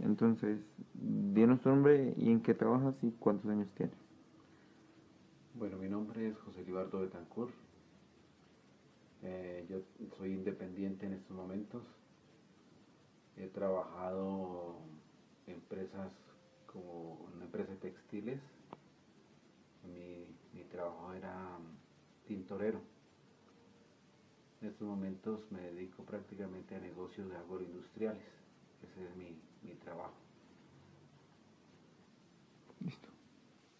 Entonces, dinos tu nombre y en qué trabajas y cuántos años tienes. Bueno, mi nombre es José Libardo Betancur. Yo soy independiente en estos momentos. He trabajado en empresas como una empresa de textiles. Mi trabajo era tintorero. En estos momentos me dedico prácticamente a negocios agroindustriales. Ese es mi trabajo. Listo.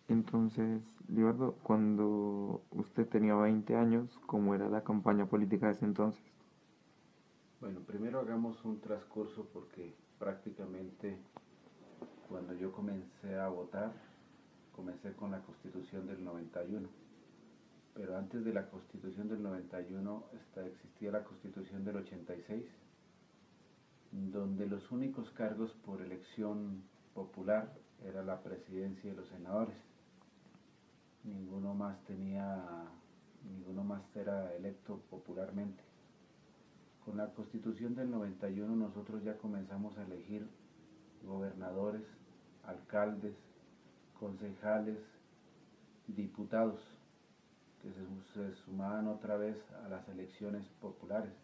Entonces, Libardo, cuando usted tenía 20 años, ¿cómo era la campaña política de ese entonces? Bueno, primero hagamos un transcurso porque prácticamente cuando yo comencé a votar, comencé con la Constitución del 91, pero antes de la Constitución del 91 existía la Constitución del 86, donde los únicos cargos por elección popular era la presidencia y los senadores. Ninguno más ninguno más era electo popularmente. Con la Constitución del 91 nosotros ya comenzamos a elegir gobernadores, alcaldes, concejales, diputados, que se sumaban otra vez a las elecciones populares.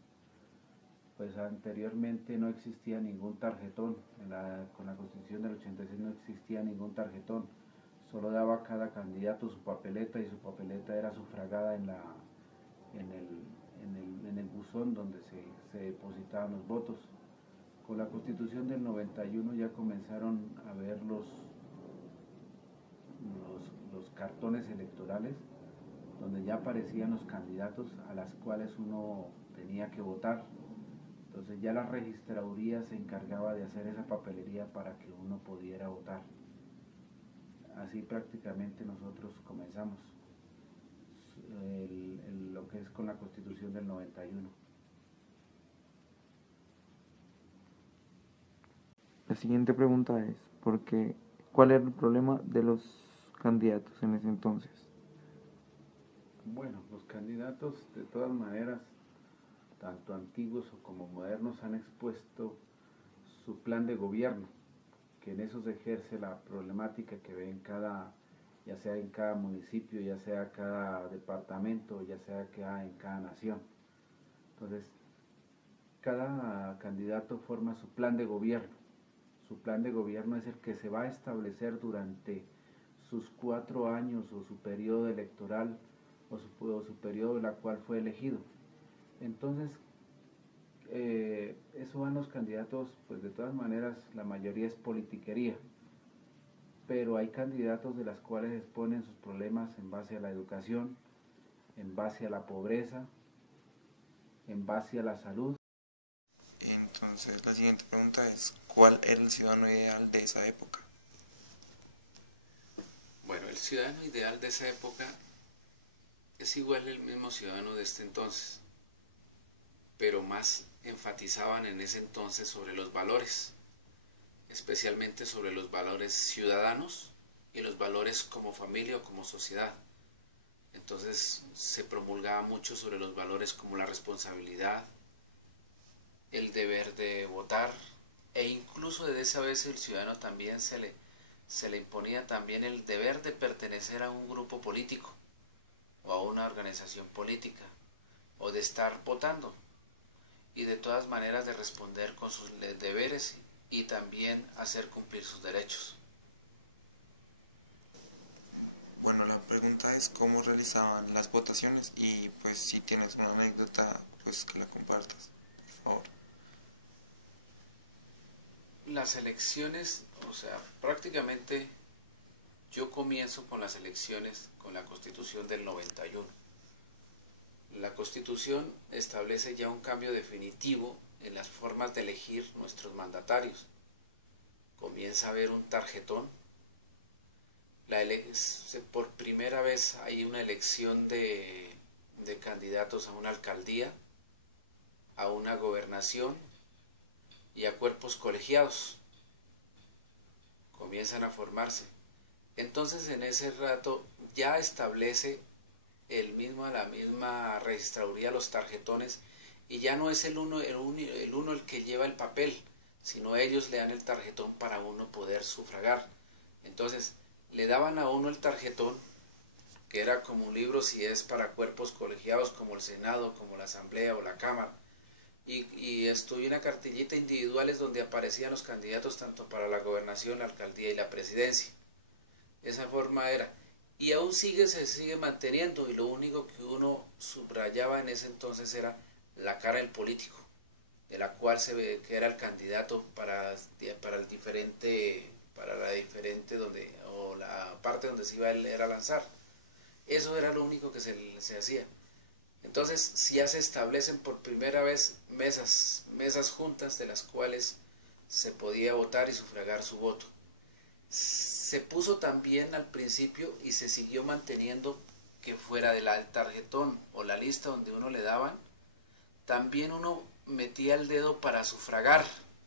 Pues anteriormente no existía ningún tarjetón, con la Constitución del 86 no existía ningún tarjetón, solo daba cada candidato su papeleta y su papeleta era sufragada en el buzón donde se depositaban los votos. Con la Constitución del 91 ya comenzaron a ver los cartones electorales donde ya aparecían los candidatos a las cuales uno tenía que votar. Entonces ya la registraduría se encargaba de hacer esa papelería para que uno pudiera votar. Así prácticamente nosotros comenzamos lo que es con la Constitución del 91. La siguiente pregunta es, ¿cuál era el problema de los candidatos en ese entonces? Bueno, los candidatos de todas maneras, tanto antiguos como modernos, han expuesto su plan de gobierno, que en eso se ejerce la problemática que ve ya sea en cada municipio, ya sea cada departamento, ya sea en cada nación. Entonces, cada candidato forma su plan de gobierno. Su plan de gobierno es el que se va a establecer durante sus 4 años o su periodo electoral o su periodo en la cual fue elegido. Entonces, eso van los candidatos, pues de todas maneras la mayoría es politiquería, pero hay candidatos de las cuales exponen sus problemas en base a la educación, en base a la pobreza, en base a la salud. Entonces, la siguiente pregunta es, ¿cuál era el ciudadano ideal de esa época? Bueno, el ciudadano ideal de esa época es igual al mismo ciudadano de este entonces, pero más enfatizaban en ese entonces sobre los valores, especialmente sobre los valores ciudadanos y los valores como familia o como sociedad. Entonces se promulgaba mucho sobre los valores como la responsabilidad, el deber de votar, e incluso desde esa vez el ciudadano también se le imponía también el deber de pertenecer a un grupo político o a una organización política o de estar votando y de todas maneras de responder con sus deberes y también hacer cumplir sus derechos. Bueno, la pregunta es cómo realizaban las votaciones y pues si tienes una anécdota, pues que la compartas, por favor. Las elecciones, o sea, prácticamente yo comienzo con las elecciones con la Constitución del 91. La Constitución establece ya un cambio definitivo en las formas de elegir nuestros mandatarios. Comienza a haber un tarjetón. Por primera vez hay una elección de candidatos a una alcaldía, a una gobernación y a cuerpos colegiados. Comienzan a formarse. Entonces en ese rato ya establece la misma registraduría los tarjetones y ya no es el uno el que lleva el papel, sino ellos le dan el tarjetón para uno poder sufragar. Entonces, le daban a uno el tarjetón, que era como un libro si es para cuerpos colegiados como el Senado, como la Asamblea o la Cámara, y estuvo una cartillita individuales donde aparecían los candidatos tanto para la gobernación, la alcaldía y la presidencia. Esa forma era. Y aún se sigue manteniendo, y lo único que uno subrayaba en ese entonces era la cara del político, de la cual se ve que era el candidato para el diferente, para la diferente donde, o la parte donde se iba él era a lanzar. Eso era lo único que se hacía. Entonces ya se establecen por primera vez mesas juntas de las cuales se podía votar y sufragar su voto. Se puso también al principio y se siguió manteniendo que fuera del tarjetón o la lista donde uno le daban, también uno metía el dedo para sufragar,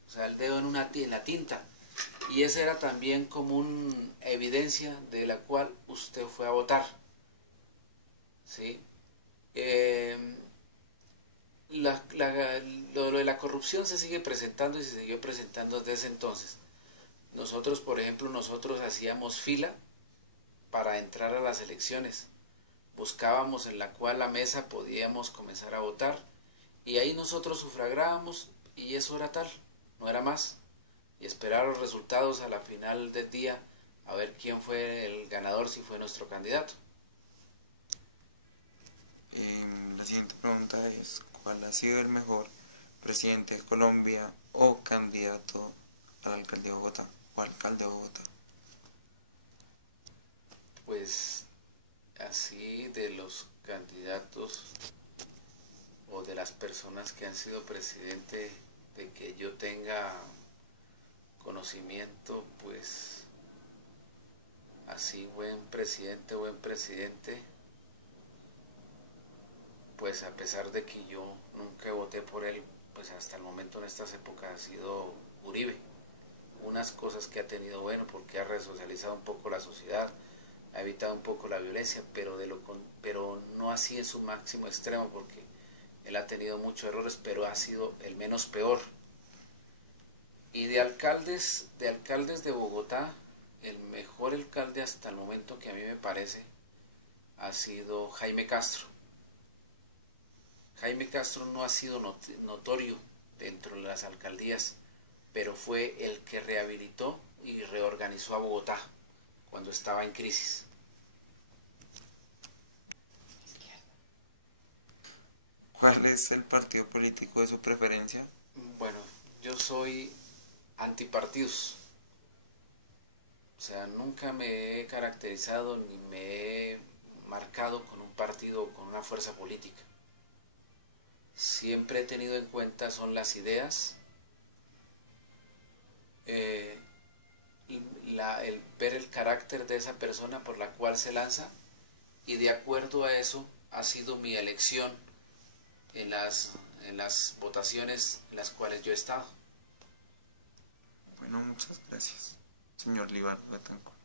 o sea, el dedo en la tinta, y esa era también como una evidencia de la cual usted fue a votar, ¿sí? Lo de la corrupción se sigue presentando y se siguió presentando desde ese entonces. Nosotros, por ejemplo, hacíamos fila para entrar a las elecciones. Buscábamos en la cual la mesa podíamos comenzar a votar, y ahí nosotros sufragábamos, y eso era tal, no era más. Y esperar los resultados a la final del día a ver quién fue el ganador, si fue nuestro candidato. La siguiente pregunta es, ¿cuál ha sido el mejor presidente de Colombia o candidato a la alcaldía de Bogotá o alcalde de Bogotá? Pues así, de los candidatos o de las personas que han sido presidente, de que yo tenga conocimiento, pues así buen presidente, pues a pesar de que yo nunca voté por él, pues hasta el momento en estas épocas ha sido Uribe. Unas cosas que ha tenido bueno, porque ha resocializado un poco la sociedad, ha evitado un poco la violencia, pero no así en su máximo extremo, porque él ha tenido muchos errores, pero ha sido el menos peor. Y de alcaldes de Bogotá, el mejor alcalde hasta el momento que a mí me parece ha sido Jaime Castro. Jaime Castro no ha sido notorio dentro de las alcaldías, pero fue el que rehabilitó y reorganizó a Bogotá cuando estaba en crisis. ¿Cuál es el partido político de su preferencia? Bueno, yo soy antipartidos. O sea, nunca me he caracterizado ni me he marcado con un partido o con una fuerza política. Siempre he tenido en cuenta son las ideas, el ver el carácter de esa persona por la cual se lanza, y de acuerdo a eso ha sido mi elección en las votaciones en las cuales yo he estado. Bueno, muchas gracias, señor Líbano Betancourt.